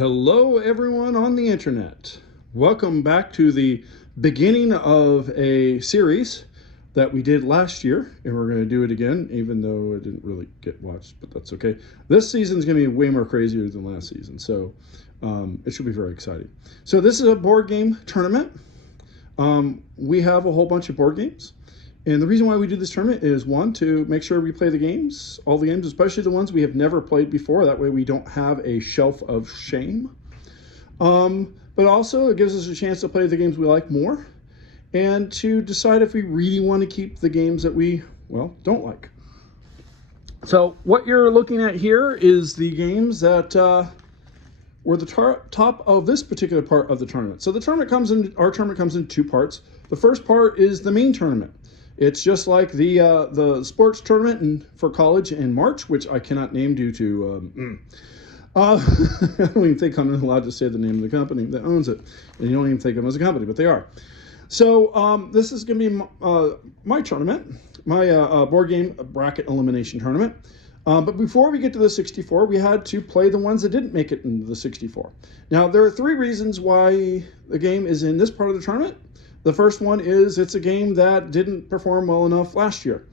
Hello everyone on the internet. Welcome back to the beginning of a series that we did last year, and we're going to do it again, even though it didn't really get watched, but that's okay. This season's going to be way more crazier than last season, so it should be very exciting. So this is a board game tournament. We have a whole bunch of board games. And the reason why we do this tournament is, one, to make sure we play the games, all the games, especially the ones we have never played before. That way we don't have a shelf of shame. But also it gives us a chance to play the games we like more and to decide if we really want to keep the games that we, well, don't like. So what you're looking at here is the games that were the top of this particular part of the tournament. So the tournament our tournament comes in two parts. The first part is the main tournament. It's just like the sports tournament for college in March, which I cannot name due to, I don't even think I'm allowed to say the name of the company that owns it. And you don't even think of them as a company, but they are. So this is going to be my tournament, my board game bracket elimination tournament. But before we get to the 64, we had to play the ones that didn't make it into the 64. Now, there are three reasons why the game is in this part of the tournament. The first one is it's a game that didn't perform well enough last year.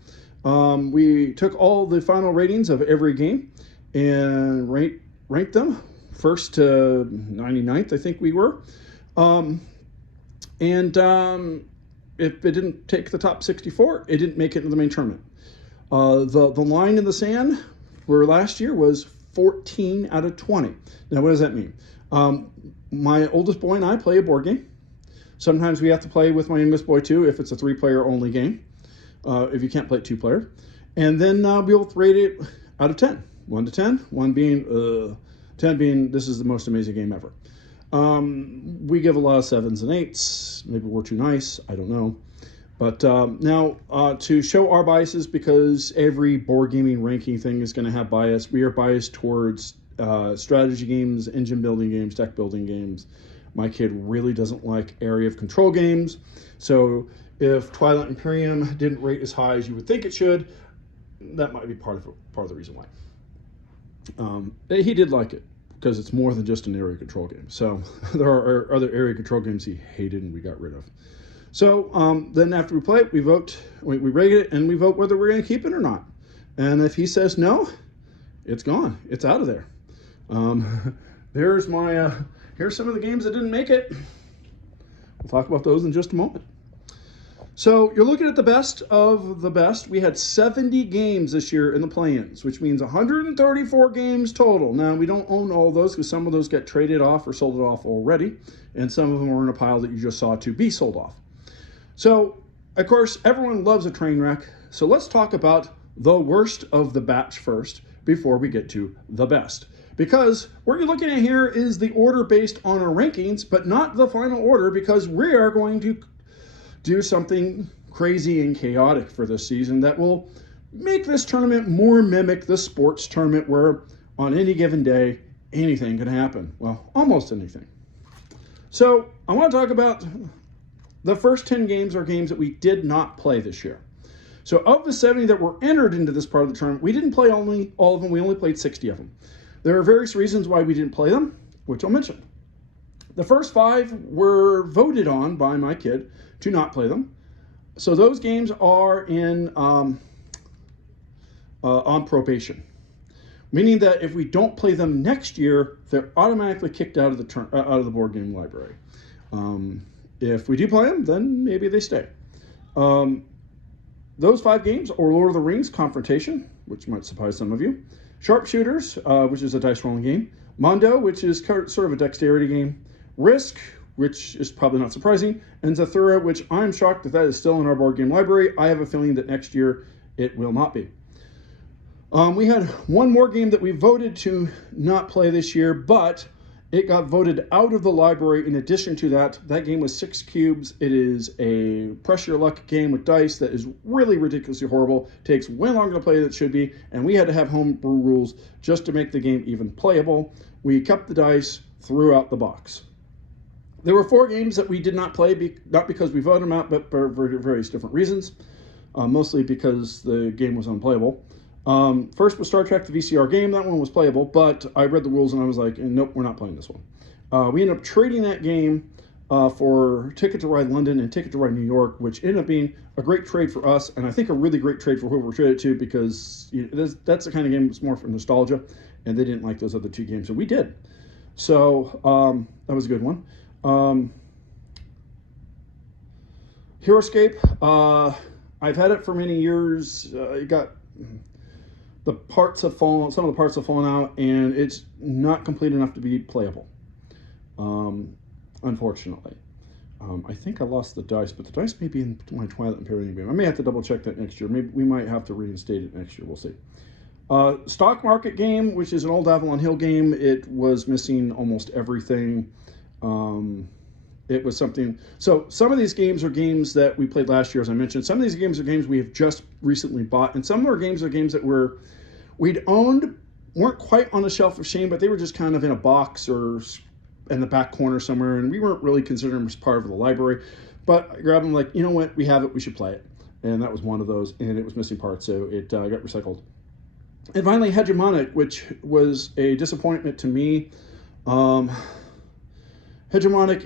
We took all the final ratings of every game and ranked them first to 99th, I think we were. If it didn't take the top 64, it didn't make it into the main tournament. The line in the sand for last year was 14 out of 20. Now, what does that mean? My oldest boy and I play a board game. Sometimes we have to play with my youngest boy too if it's a 3-player only game, if you can't play it 2-player. And then we'll rate it out of 10. 1 to 10, 1 being 10 being this is the most amazing game ever. We give a lot of 7s and 8s. Maybe we're too nice. I don't know. But now to show our biases, because every board gaming ranking thing is going to have bias, we are biased towards strategy games, engine building games, deck building games. My kid really doesn't like area of control games. So if Twilight Imperium didn't rate as high as you would think it should, that might be part of the reason why. He did like it because it's more than just an area control game. So there are other area control games he hated and we got rid of. So then after we play it, we vote, we rate it, and we vote whether we're going to keep it or not. And if he says no, it's gone. It's out of there. There's my... Here's some of the games that didn't make it. We'll talk about those in just a moment. So you're looking at the best of the best. We had 70 games this year in the play-ins, which means 134 games total. Now, we don't own all those because some of those get traded off or sold off already, and some of them are in a pile that you just saw to be sold off. So, of course, everyone loves a train wreck. So let's talk about the worst of the batch first before we get to the best. Because what you're looking at here is the order based on our rankings, but not the final order, because we are going to do something crazy and chaotic for this season that will make this tournament more mimic the sports tournament where on any given day, anything can happen. Well, almost anything. So I want to talk about the first 10 games are games that we did not play this year. So of the 70 that were entered into this part of the tournament, we didn't play all of them. We only played 60 of them. There are various reasons why we didn't play them, which I'll mention. The first 5 were voted on by my kid to not play them. So those games are on probation, meaning that if we don't play them next year, they're automatically kicked out of the board game library. If we do play them, then maybe they stay. Those 5 games are Lord of the Rings Confrontation, which might surprise some of you. Sharpshooters, which is a dice rolling game. Mondo, which is sort of a dexterity game. Risk, which is probably not surprising. And Zathura, which I'm shocked that is still in our board game library. I have a feeling that next year it will not be. We had one more game that we voted to not play this year, but it got voted out of the library in addition to that. That game was 6 cubes. It is a pressure luck game with dice that is really ridiculously horrible. Takes way longer to play than it should be, and we had to have homebrew rules just to make the game even playable. We kept the dice throughout the box. There were 4 games that we did not play, not because we voted them out, but for various different reasons. Mostly because the game was unplayable. First was Star Trek, the VCR game. That one was playable, but I read the rules and I was like, nope, we're not playing this one. We ended up trading that game for Ticket to Ride London and Ticket to Ride New York, which ended up being a great trade for us, and I think a really great trade for whoever we traded to, because that's the kind of game that's more for nostalgia, and they didn't like those other two games, and we did. So that was a good one. Heroscape, I've had it for many years. It got the parts have fallen, some of the parts have fallen out, and it's not complete enough to be playable. Unfortunately. I think I lost the dice, but the dice may be in my Twilight Imperium game. I may have to double check that next year. Maybe we might have to reinstate it next year. We'll see. Stock Market game, which is an old Avalon Hill game. It was missing almost everything. It was something. So some of these games are games that we played last year, as I mentioned. Some of these games are games we have just recently bought, and some are games that we'd owned, weren't quite on the shelf of shame, but they were just kind of in a box or in the back corner somewhere, and we weren't really considering them as part of the library. But I grabbed them like, you know what, we have it, we should play it. And that was one of those, and it was missing parts, so it got recycled. And finally, Hegemonic, which was a disappointment to me. Hegemonic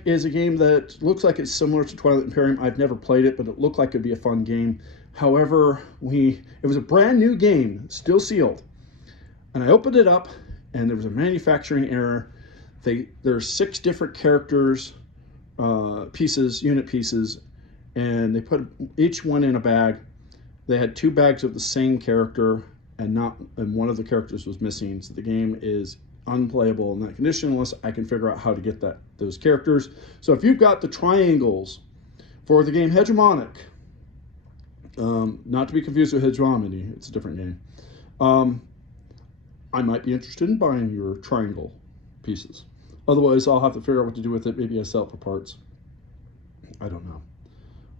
is a game that looks like it's similar to Twilight Imperium. I've never played it, but it looked like it'd be a fun game. However, it was a brand new game, still sealed. And I opened it up, and there was a manufacturing error. There's 6 different characters, unit pieces, and they put each one in a bag. They had 2 bags of the same character, and one of the characters was missing. So the game is unplayable in that condition unless I can figure out how to get those characters. So if you've got the triangles for the game Hegemonic, not to be confused with Hegemony, it's a different game. I might be interested in buying your triangle pieces. Otherwise, I'll have to figure out what to do with it. Maybe I sell it for parts. I don't know.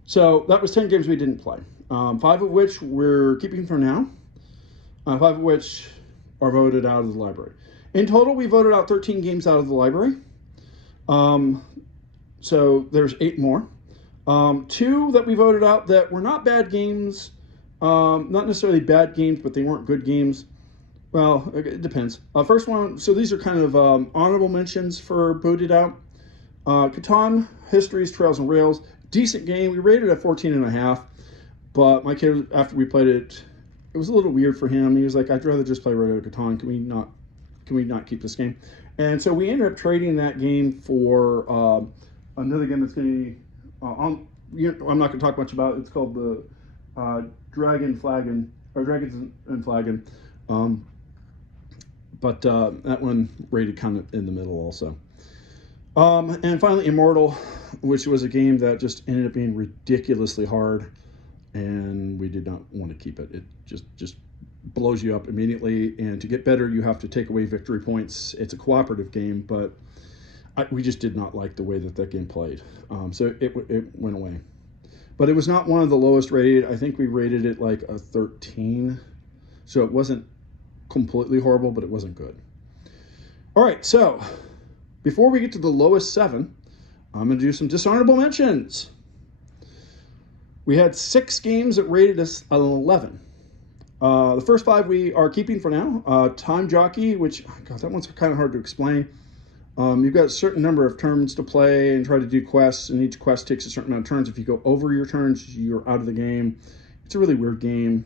So that was 10 games we didn't play. 5 of which we're keeping for now. 5 of which are voted out of the library. In total, we voted out 13 games out of the library. So there's 8 more. 2 that we voted out that were not bad games. Not necessarily bad games, but they weren't good games. Well, it depends. First one, so these are kind of honorable mentions for voted out. Catan, Histories, Trails, and Rails. Decent game. We rated it at 14.5. But my kid, after we played it, it was a little weird for him. He was like, I'd rather just play regular Catan. Can we not keep this game? And so we ended up trading that game for another game that's going to I'm not going to talk much about it. It's called the Dragons and Flagon. But that one rated kind of in the middle also. And finally, Immortal, which was a game that just ended up being ridiculously hard, and we did not want to keep it. It just blows you up immediately, and to get better, you have to take away victory points. It's a cooperative game, but we just did not like the way that game played. So it went away. But it was not one of the lowest rated. I think we rated it like a 13. So it wasn't completely horrible, but it wasn't good. All right, so before we get to the lowest 7, I'm going to do some dishonorable mentions. We had 6 games that rated us an 11. The first 5 we are keeping for now. Time Jockey, which, God, that one's kind of hard to explain. You've got a certain number of turns to play and try to do quests, and each quest takes a certain amount of turns. If you go over your turns, you're out of the game. It's a really weird game,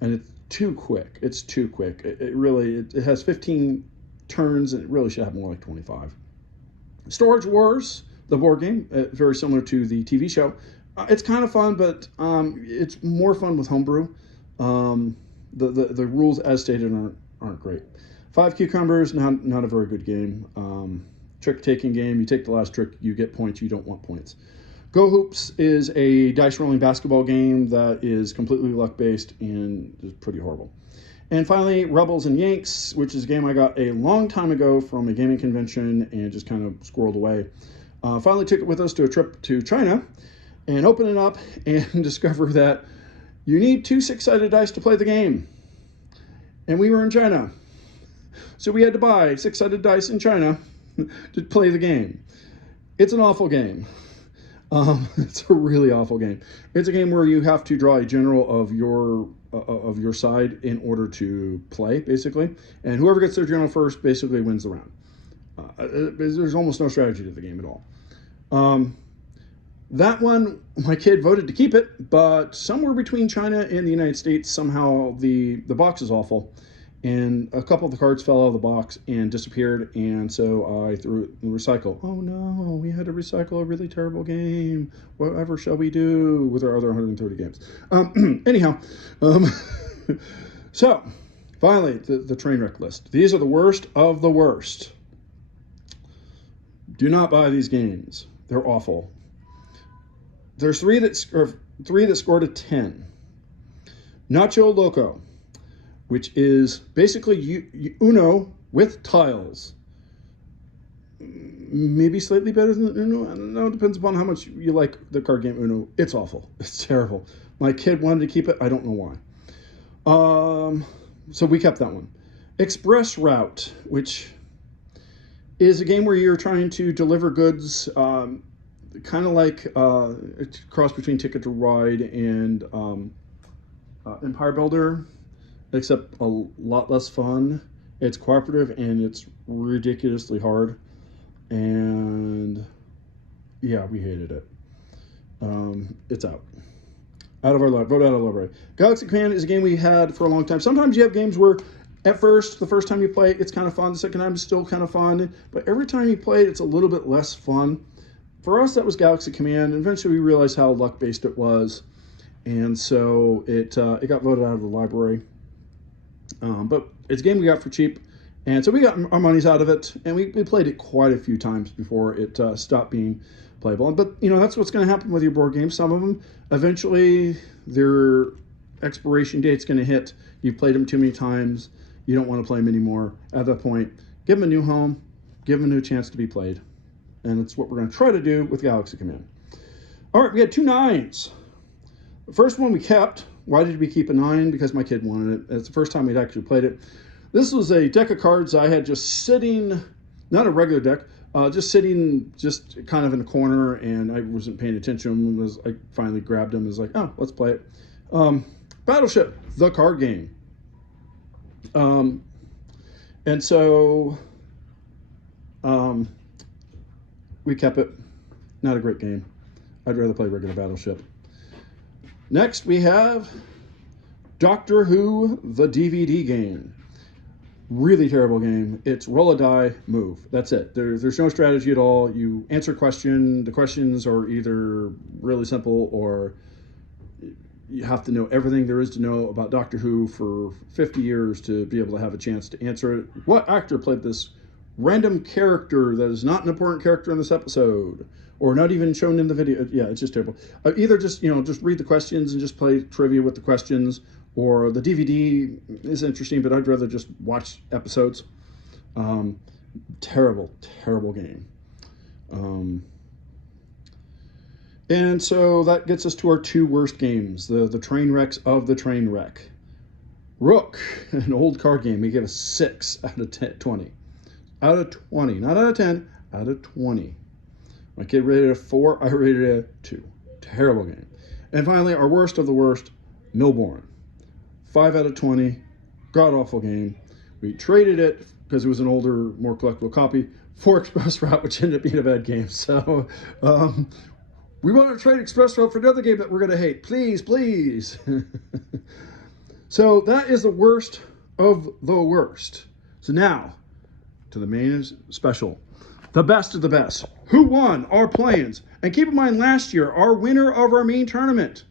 and it's too quick. It's too quick. It has 15 turns, and it really should have more like 25. Storage Wars, the board game, very similar to the TV show. It's kind of fun, but it's more fun with homebrew. The rules as stated aren't great. 5 Cucumbers, not a very good game. Trick-taking game. You take the last trick, you get points. You don't want points. Go Hoops is a dice-rolling basketball game that is completely luck-based and is pretty horrible. And finally, Rebels and Yanks, which is a game I got a long time ago from a gaming convention and just kind of squirreled away. Finally took it with us to a trip to China and opened it up and discovered that you need 2 6-sided dice to play the game. And we were in China. So we had to buy 6-sided dice in China to play the game. It's an awful game. It's a really awful game. It's a game where you have to draw a general of your of your side in order to play, basically. And whoever gets their journal first basically wins the round. There's almost no strategy to the game at all. That one, my kid voted to keep it, but somewhere between China and the United States, somehow the box is awful. And a couple of the cards fell out of the box and disappeared, and so I threw it in the recycle. Oh no, we had to recycle a really terrible game. Whatever shall we do with our other 130 games? Anyhow, so finally, the train wreck list. These are the worst of the worst. Do not buy these games. They're awful. There's three that scored a 10. Nacho Loco, which is basically Uno with tiles. Maybe slightly better than Uno. I don't know. It depends upon how much you like the card game Uno. It's awful. It's terrible. My kid wanted to keep it. I don't know why. So we kept that one. Express Route, which is a game where you're trying to deliver goods, kind of like a cross between Ticket to Ride and Empire Builder, except a lot less fun. It's cooperative and it's ridiculously hard. And yeah, we hated it. It's out. Out of our library. Vote out of our library. Galaxy Command is a game we had for a long time. Sometimes you have games where at first, the first time you play it, it's kind of fun. The second time, it's still kind of fun. But every time you play it, it's a little bit less fun. For us, that was Galaxy Command. And eventually, we realized how luck-based it was. And so it got voted out of the library. But it's a game we got for cheap. And so we got our monies out of it. And we played it quite a few times before it stopped being playable. But, you know, that's what's going to happen with your board games. Some of them, eventually, their expiration date's going to hit. You've played them too many times. You don't want to play them anymore. At that point, give them a new home. Give them a new chance to be played. And that's what we're going to try to do with Galaxy Command. All right, we had 2 9s. The first one we kept. Why did we keep a 9? Because my kid wanted it. It's the first time we'd actually played it. This was a deck of cards I had just sitting, not a regular deck, just sitting just kind of in a corner, and I wasn't paying attention. I finally grabbed them and was like, oh, let's play it. Battleship, the card game. And so we kept it. Not a great game. I'd rather play regular Battleship. Next, we have Doctor Who, the DVD game. Really terrible game. It's roll a die, move. That's it. There's no strategy at all. You answer a question. The questions are either really simple or you have to know everything there is to know about Doctor Who for 50 years to be able to have a chance to answer it. What actor played this random character that is not an important character in this episode or not even shown in the video? Yeah, it's just terrible. Either just read the questions and just play trivia with the questions, or the DVD is interesting, but I'd rather just watch episodes. Terrible, terrible game. And so that gets us to our 2 worst games, the train wrecks of the train wreck. Rook, an old card game, we give a 6 out of 20. Out of 20, not out of 10, out of 20. My kid rated a 4, I rated a 2. Terrible game. And finally, our worst of the worst, Millborn. 5 out of 20, god-awful game. We traded it, because it was an older, more collectible copy, for Express Route, which ended up being a bad game. So, we want to trade Express Route for another game that we're going to hate. Please, please. So that is the worst of the worst. So now, to the main special. The best of the best. Who won our play-ins? And keep in mind, last year, our winner of our main tournament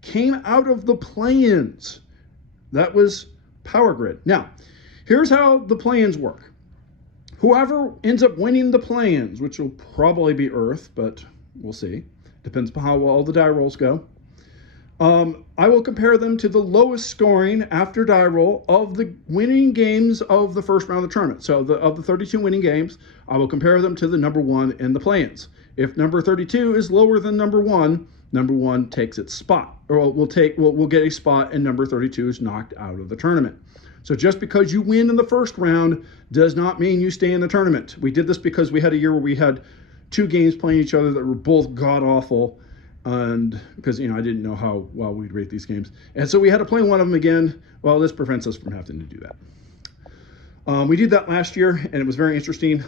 came out of the play-ins. That was Power Grid. Now, here's how the play-ins work. Whoever ends up winning the play-ins, which will probably be Earth, but we'll see. Depends on how well the die rolls go. I will compare them to the lowest scoring after die roll of the winning games of the first round of the tournament. So of the 32 winning games, I will compare them to the number 1 in the play-ins. If number 32 is lower than number 1 takes its spot, or we'll get a spot, and number 32 is knocked out of the tournament. So just because you win in the first round does not mean you stay in the tournament. We did this because we had a year where we had 2 games playing each other that were both god-awful, and because I didn't know how well we'd rate these games, and so we had to play one of them again. Well, this prevents us from having to do that. We did that last year, and it was very interesting.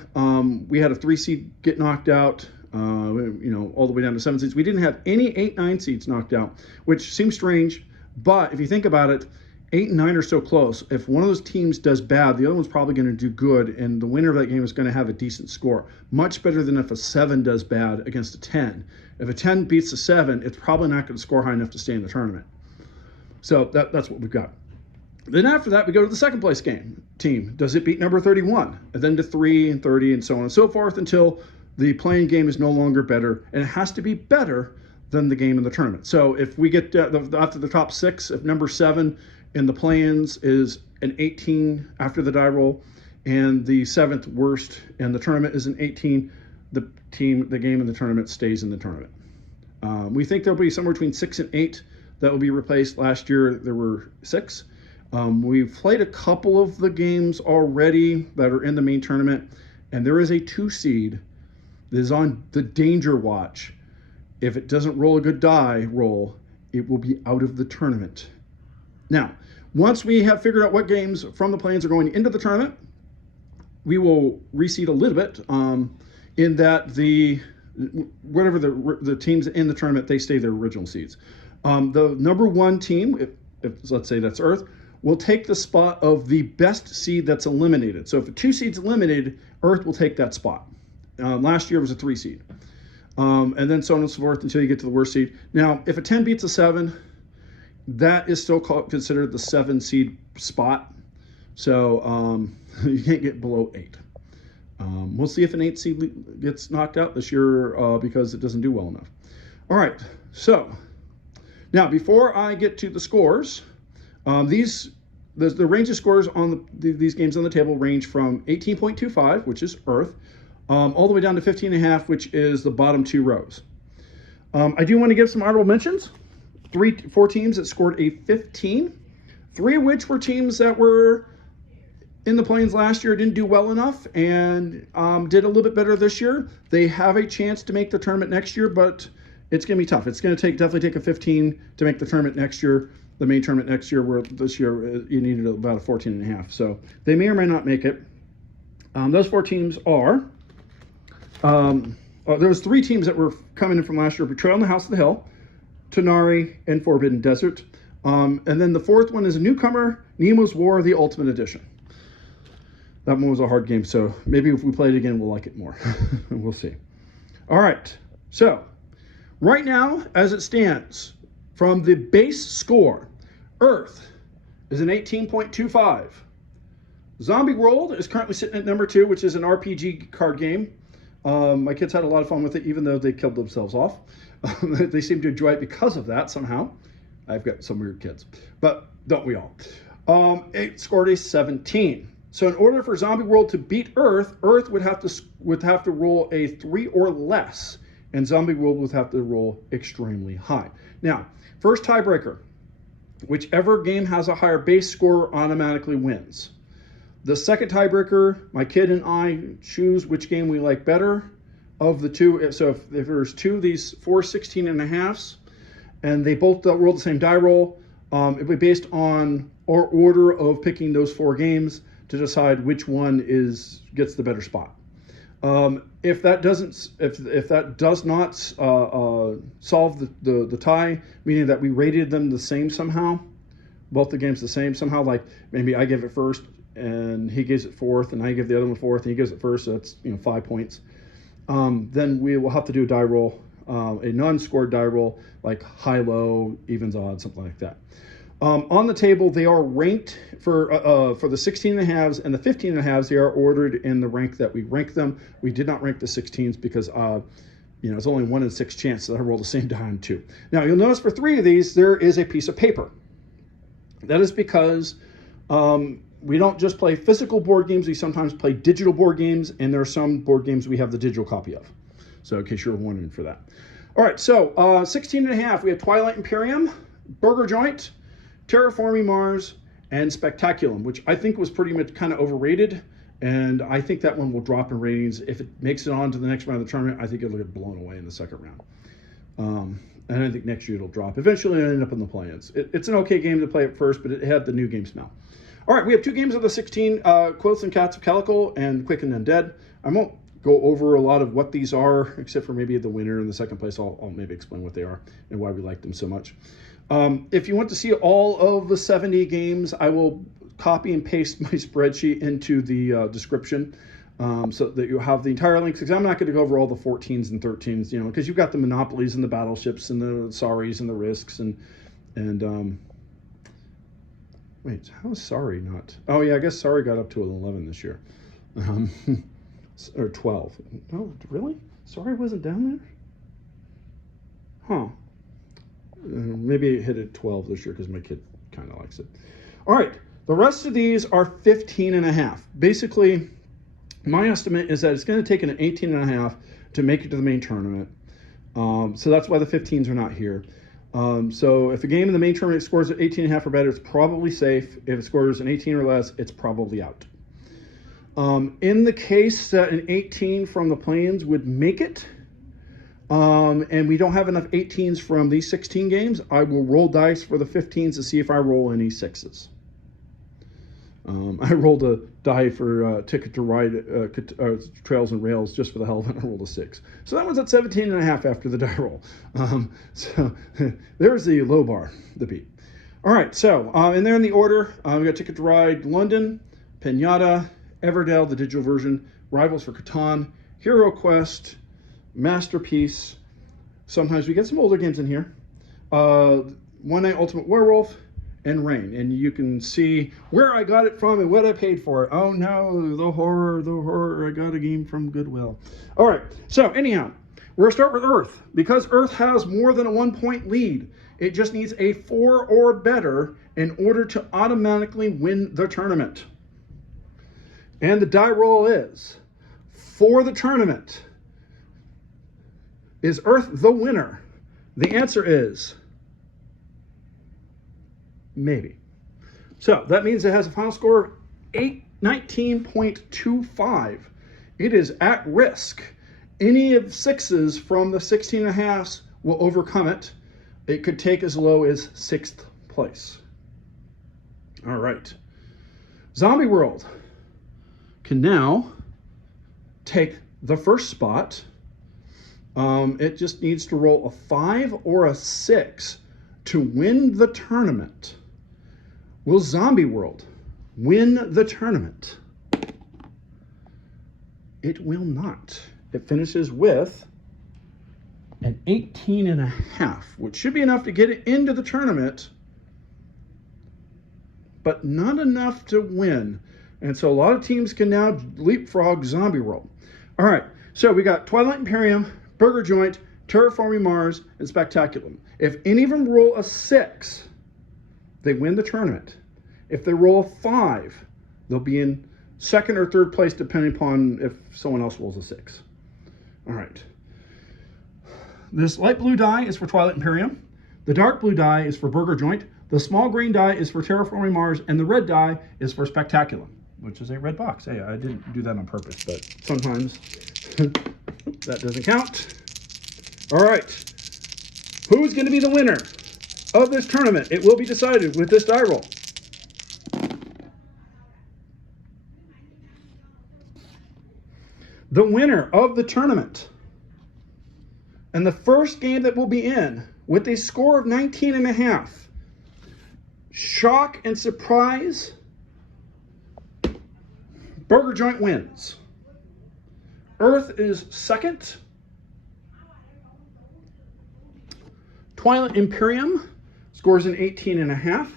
We had a 3 seed get knocked out, all the way down to 7 seeds. We didn't have any 8, 9 seeds knocked out, which seems strange, but if you think about it, 8 and 9 are so close. If one of those teams does bad, the other one's probably going to do good, and the winner of that game is going to have a decent score. Much better than if a 7 does bad against a 10. If a 10 beats a 7, it's probably not going to score high enough to stay in the tournament. So that's what we've got. Then after that, we go to the second place team. Does it beat number 31? And then to 3 and 30 and so on and so forth until the playing game is no longer better, and it has to be better than the game in the tournament. So if we get after the top 6, if number 7 in the play-ins is an 18 after the die roll, and the 7th worst in the tournament is an 18, the game in the tournament stays in the tournament. We think there'll be somewhere between 6 and 8 that will be replaced. Last year there were 6. We've played a couple of the games already that are in the main tournament, and there is a 2 seed that is on the danger watch. If it doesn't roll a good die roll, it will be out of the tournament. Now, once we have figured out what games from the play-ins are going into the tournament, we will reseed a little bit in that whatever the teams in the tournament, they stay their original seeds. The number 1 team, if let's say that's Earth, will take the spot of the best seed that's eliminated. So if a 2 seed's eliminated, Earth will take that spot. Last year it was a 3 seed. And then so on and so forth until you get to the worst seed. Now, if a 10 beats a 7, that is still considered the 7 seed spot. So you can't get below 8. We'll see if an 8 seed gets knocked out this year because it doesn't do well enough. All right, so now before I get to the scores, the range of scores on these games on the table range from 18.25, which is Earth, all the way down to 15.5, which is the bottom 2 rows. I do want to give some honorable mentions. 4 teams that scored a 15, 3 of which were teams that were in the play-ins last year, didn't do well enough, and did a little bit better this year. They have a chance to make the tournament next year, but it's going to be tough. It's going to definitely take a 15 to make the tournament next year, the main tournament next year, where this year you needed about a 14.5. So they may or may not make it. Those 4 teams are, there's 3 teams that were coming in from last year: Betrayal in the House of the Hill, Tanari, and Forbidden Desert. And then the 4th one is a newcomer, Nemo's War, the Ultimate Edition. That one was a hard game, so maybe if we play it again, we'll like it more. We'll see. All right, so right now, as it stands, from the base score, Earth is an 18.25. Zombie World is currently sitting at number 2, which is an RPG card game. My kids had a lot of fun with it, even though they killed themselves off. They seem to enjoy it because of that somehow. I've got some weird kids, but don't we all? It scored a 17. So in order for Zombie World to beat Earth, Earth would have to roll a 3 or less, and Zombie World would have to roll extremely high. Now, first tiebreaker, whichever game has a higher base score automatically wins. The second tiebreaker, my kid and I choose which game we like better of the 2. So if there's 2 of these 4 16.5s, and they both roll the same die roll, it'll be based on our order of picking those 4 games to decide which one gets the better spot. If that does not solve the tie, meaning that we rated them the same somehow, both the games the same somehow, like maybe I give it first and he gives it 4th, and I give the other one 4th and he gives it first, so that's 5 points. Then we will have to do a die roll, a non-scored die roll, like high, low, evens, odds, something like that. On the table, they are ranked for the 16.5s and the 15.5s. They are ordered in the rank that we rank them. We did not rank the 16s because it's only 1 in 6 chance that I roll the same die on 2. Now you'll notice for 3 of these there is a piece of paper. That is because we don't just play physical board games. We sometimes play digital board games, and there are some board games we have the digital copy of. So in case you're wondering for that. All right, so 16.5, we have Twilight Imperium, Burger Joint, Terraforming Mars, and Spectaculum, which I think was pretty much kind of overrated, and I think that one will drop in ratings. If it makes it on to the next round of the tournament, I think it'll get blown away in the second round. And I think next year it'll drop. Eventually it'll end up in the play-ins. It's an okay game to play at first, but it had the new game smell. All right, we have 2 games of the 16, Quilts and Cats of Calico and Quick and Undead. I won't go over a lot of what these are, except for maybe the winner and the second place. I'll maybe explain what they are and why we like them so much. If you want to see all of the 70 games, I will copy and paste my spreadsheet into the description so that you have the entire links. Because I'm not going to go over all the 14s and 13s, you know, because you've got the Monopolies and the Battleships and the Saris and the Risks and wait, how is Sari not? Oh yeah, I guess Sari got up to an 11 this year. Or 12. No, really? Sari wasn't down there? Huh. Maybe it hit at 12 this year because my kid kind of likes it. All right, the rest of these are 15 and a half. Basically, my estimate is that it's going to take an 18 and a half to make it to the main tournament. So that's why the 15s are not here. So if a game in the main tournament scores at 18 and a half or better, it's probably safe. If it scores an 18 or less, it's probably out. In the case that an 18 from the play-ins would make it, and we don't have enough 18s from these 16 games, I will roll dice for the 15s to see if I roll any 6s. I rolled a die for Ticket to Ride Trails and Rails just for the hell of it. I rolled a 6. So that one's at 17 and a half after the die roll. So there's the low bar, the beat. All right, so and they're in the order. We got Ticket to Ride London, Pinata, Everdell, the digital version, Rivals for Catan, Hero Quest, Masterpiece. Sometimes we get some older games in here. One Night Ultimate Werewolf, and Rain. And you can see where I got it from and what I paid for it. Oh no, the horror, I got a game from Goodwill. All right, so anyhow, we're gonna start with Earth. Because Earth has more than a 1-point lead, it just needs a 4 or better in order to automatically win the tournament. And the die roll is, for the tournament, is Earth the winner? The answer is maybe. So that means it has a final score of 19.25. It is at risk. Any of 6s from the 16 and a halves will overcome it. It could take as low as 6th place. All right. Zombie World can now take the first spot. It just needs to roll a 5 or a 6 to win the tournament. Will Zombie World win the tournament? It will not. It finishes with an 18 and a half, which should be enough to get it into the tournament, but not enough to win. And so a lot of teams can now leapfrog Zombie World. All right, so we got Twilight Imperium, Burger Joint, Terraforming Mars, and Spectaculum. If any of them roll a 6, they win the tournament. If they roll a 5, they'll be in 2nd or 3rd place, depending upon if someone else rolls a 6. All right. This light blue die is for Twilight Imperium. The dark blue die is for Burger Joint. The small green die is for Terraforming Mars. And the red die is for Spectaculum, which is a red box. Hey, I didn't do that on purpose, but sometimes that doesn't count. All right. Who's going to be the winner of this tournament? It will be decided with this die roll. The winner of the tournament and the first game that will be in with a score of 19 and a half. Shock and surprise. Burger Joint wins. Earth is 2nd. Twilight Imperium scores an 18 and a half.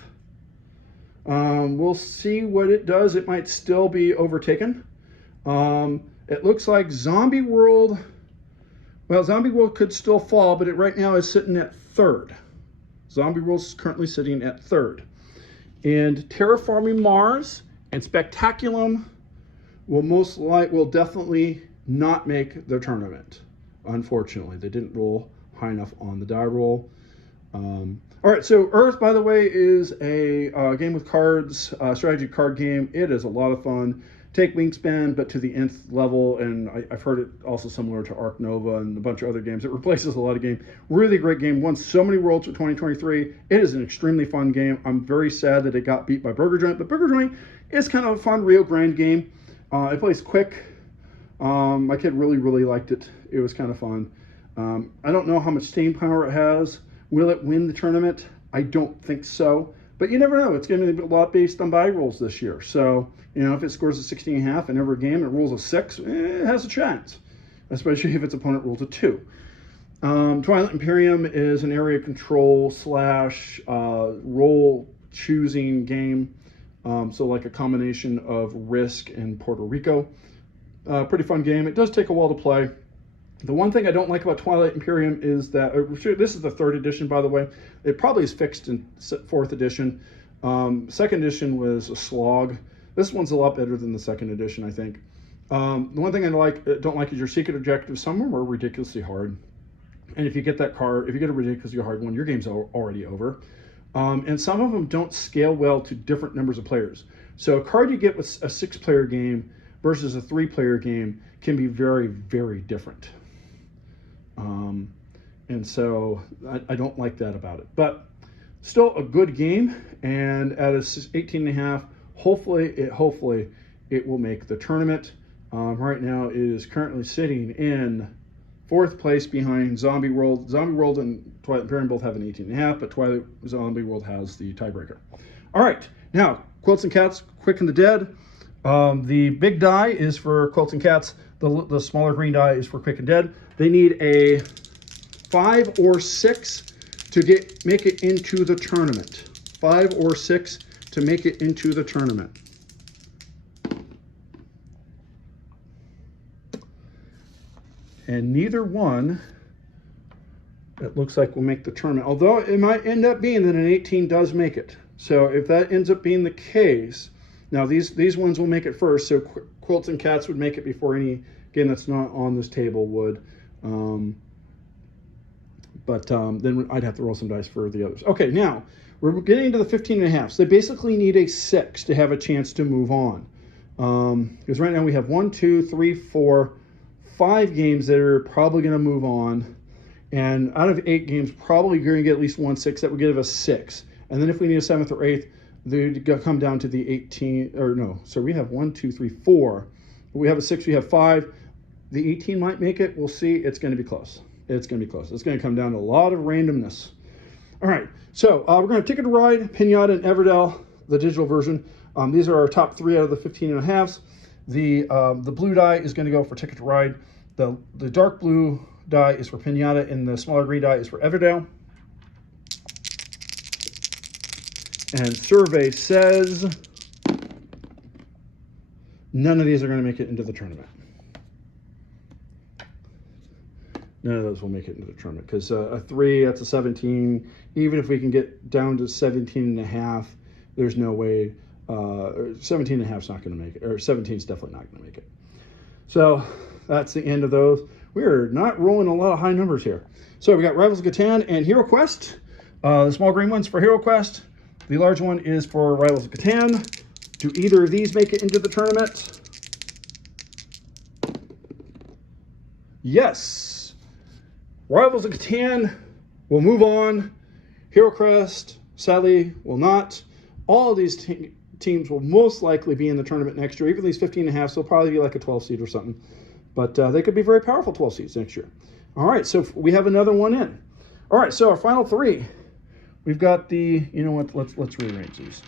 We'll see what it does. It might still be overtaken. It looks like Zombie World, well, Zombie World could still fall, but it right now is sitting at 3rd. Zombie World is currently sitting at 3rd. And Terraforming Mars and Spectaculum will definitely not make the tournament. Unfortunately, they didn't roll high enough on the die roll. All right, so Earth, by the way, is a game with cards, strategy card game. It is a lot of fun. take Wingspan, but to the nth level, and I've heard it also similar to Arc Nova and a bunch of other games. It replaces a lot of game. Really great game. Won so many worlds for 2023. It is an extremely fun game. I'm very sad that it got beat by Burger Joint, but Burger Joint is kind of a fun Rio Grande game. It plays quick. My kid really liked it. It was kind of fun. I don't know how much staying power it has. Will it win the tournament? I don't think so. But you never know. It's going to be a lot based on buy rolls this year. So, you know, if it scores a 16.5 in every game and it rolls a 6, it has a chance, especially if its opponent rolls a 2. Twilight Imperium is an area control slash role choosing game. So like a combination of Risk and Puerto Rico. Pretty fun game. It does take a while to play. The one thing I don't like about Twilight Imperium is that, this is the 3rd edition, by the way. It probably is fixed in 4th edition. 2nd edition was a slog. This one's a lot better than the 2nd edition, I think. The one thing I don't like is your secret objectives. Some of them are ridiculously hard. And if you get that card, if you get a ridiculously hard one, your game's already over. And some of them don't scale well to different numbers of players. So a card you get with a 6-player game versus a 3-player game can be very different. And so I don't like that about it, but still a good game. And at a 18.5, hopefully it will make the tournament. Right now it is currently sitting in 4th place behind Zombie World. Zombie World and Twilight Imperium both have an 18.5, but Twilight Zombie World has the tiebreaker. All right, now Quilts and Cats, Quick and the Dead. The big die is for Quilts and Cats. The smaller green die is for Quick and Dead. They need a 5 or 6 to make it into the tournament. 5 or 6 to make it into the tournament. And neither one, it looks like, will make the tournament. Although it might end up being that an 18 does make it. So if that ends up being the case, now these ones will make it first. So Quilts and Cats would make it before any game that's not on this table would. Then I'd have to roll some dice for the others. Okay, now we're getting into the 15.5. So they basically need a 6 to have a chance to move on. Because right now we have 1, 2, 3, 4, 5 games that are probably going to move on. And out of 8 games, probably going to get at least 1 6 that would give us 6. And then if we need a 7th or 8th, they'd come down to the 18, or no. So we have 1, 2, 3, 4. We have a 6, we have 5. The 18 might make it. We'll see. It's going to be close. It's going to be close. It's going to come down to a lot of randomness. All right. So we're going to Ticket to Ride, Pinata, and Everdell, the digital version. These are our top 3 out of the 15.5s. The blue die is going to go for Ticket to Ride. The dark blue die is for Pinata, and the smaller green die is for Everdell. And survey says none of these are going to make it into the tournament. None of those will make it into the tournament because a 3, that's a 17. Even if we can get down to 17.5, there's no way. 17.5 is not going to make it, or 17 is definitely not going to make it. So that's the end of those. We're not rolling a lot of high numbers here. So we got Rivals of Catan and Hero Quest. The small green one's for Hero Quest. The large one is for Rivals of Catan. Do either of these make it into the tournament? Yes. Rivals of Catan will move on. Hero Quest, sadly, will not. All of these teams will most likely be in the tournament next year. Even these 15.5, so they'll probably be like a 12 seed or something. But they could be very powerful 12 seeds next year. All right, so we have another one in. All right, so our final 3. We've got the, you know what, let's rearrange these.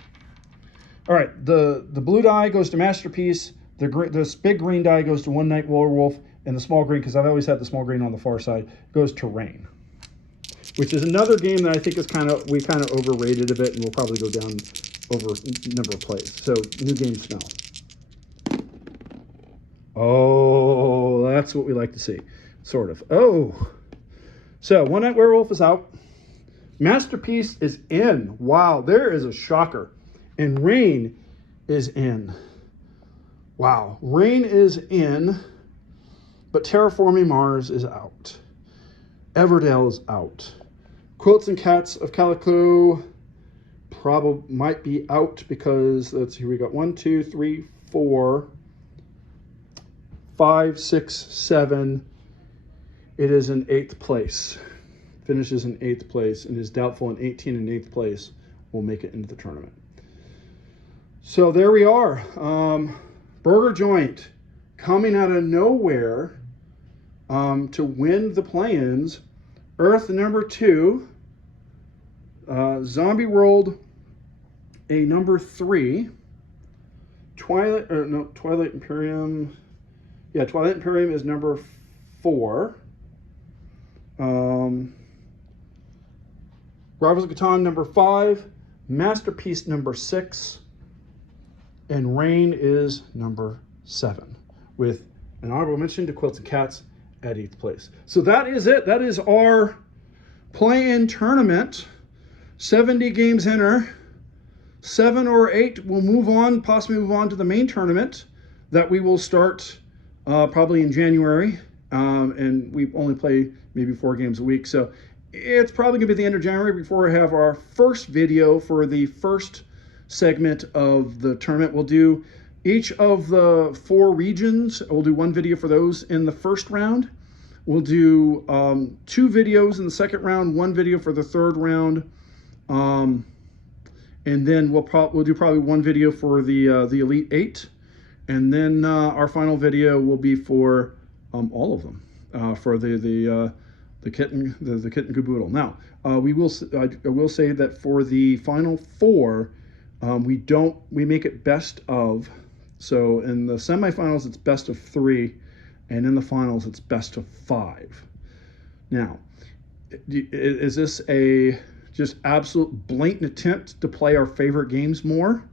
All right, the blue die goes to Masterpiece. This big green die goes to One Night Werewolf. And the small green, because I've always had the small green on the far side, goes to Rain, which is another game that I think is we kind of overrated a bit, and will probably go down over number of plays. So new game smell. Oh, that's what we like to see, sort of. Oh, so One Night Werewolf is out. Masterpiece is in. Wow, there is a shocker. And Rain is in. Wow, Rain is in. But Terraforming Mars is out. Everdell is out. Quilts and Cats of Calico probably might be out because, let's see, we got 1, 2, 3, 4, 5, 6, 7. It is in 8th place. Finishes in 8th place and is doubtful in 18 and 8th place will make it into the tournament. So there we are. Burger Joint coming out of nowhere to win the play-ins. Earth number 2. Zombie World a number 3. Twilight Imperium. Yeah, Twilight Imperium is number 4. Rivals of Catan number 5. Masterpiece number 6. And Rain is number 7. With an honorable mention to Quilts and Cats at 8th place. So that is it. That is our play-in tournament. 70 games enter. 7 or 8 will move on, possibly move on to the main tournament that we will start probably in January. And we only play maybe 4 games a week. So it's probably going to be the end of January before we have our first video for the first segment of the tournament. We'll do each of the 4 regions. We'll do 1 video for those in the first round. We'll do 2 videos in the second round, 1 video for the third round. And then we'll do probably 1 video for the Elite 8. And then our final video will be for all of them, for the kitten caboodle. Now, I will say that for the final 4, we make it best of. So in the semifinals, it's best of 3, and in the finals, it's best of 5. Now, is this a just absolute blatant attempt to play our favorite games more?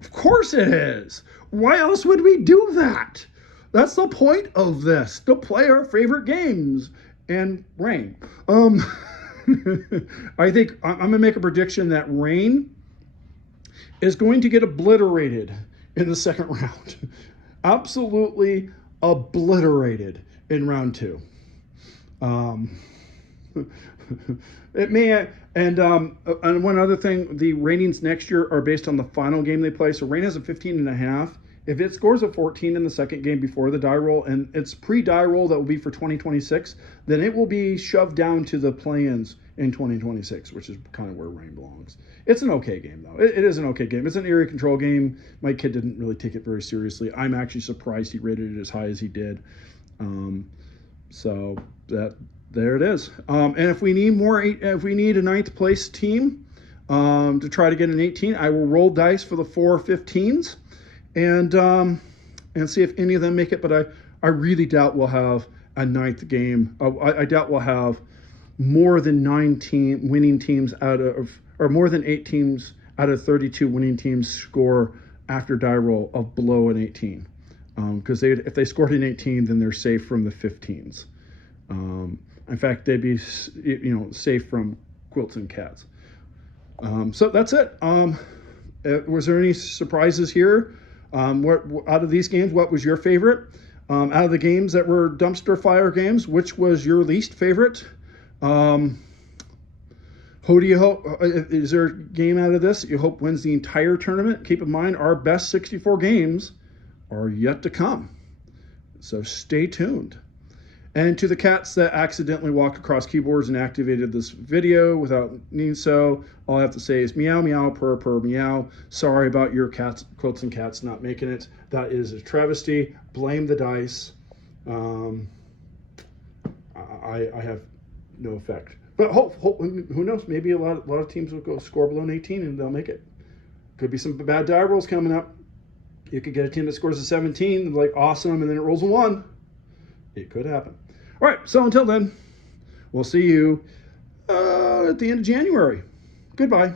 Of course it is. Why else would we do that? That's the point of this, to play our favorite games. And Rain. I think I'm going to make a prediction that Rain is going to get obliterated in the second round. Absolutely obliterated in round 2. It may, and one other thing, the ratings next year are based on the final game they play. So Rain has a 15.5. If it scores a 14 in the second game before the die roll, and it's pre-die roll that will be for 2026, then it will be shoved down to the play-ins in 2026, which is kind of where Rain belongs. It's an okay game, though. It is an okay game. It's an area control game. My kid didn't really take it very seriously. I'm actually surprised he rated it as high as he did. So there it is. And if we need if we need a 9th place team to try to get an 18, I will roll dice for the 4 15s and see if any of them make it. But I really doubt we'll have a 9th game. I doubt we'll have more than 9 winning teams or more than 8 teams out of 32 winning teams score after die roll of below an 18. Because if they scored an 18, then they're safe from the 15s. In fact, they'd be safe from Quilts and Cats. So that's it. Was there any surprises here? What out of these games, what was your favorite? Out of the games that were dumpster fire games, which was your least favorite? Who do you hope? Is there a game out of this that you hope wins the entire tournament? Keep in mind, our best 64 games are yet to come. So stay tuned. And to the cats that accidentally walked across keyboards and activated this video without needing so, all I have to say is meow, meow, purr, purr, meow. Sorry about your cats, Quilts and Cats not making it. That is a travesty. Blame the dice. I have no effect. But who knows? Maybe a lot of teams will go score below an 18 and they'll make it. Could be some bad die rolls coming up. You could get a team that scores a 17, like awesome, and then it rolls a 1. It could happen. All right, so until then, we'll see you at the end of January. Goodbye.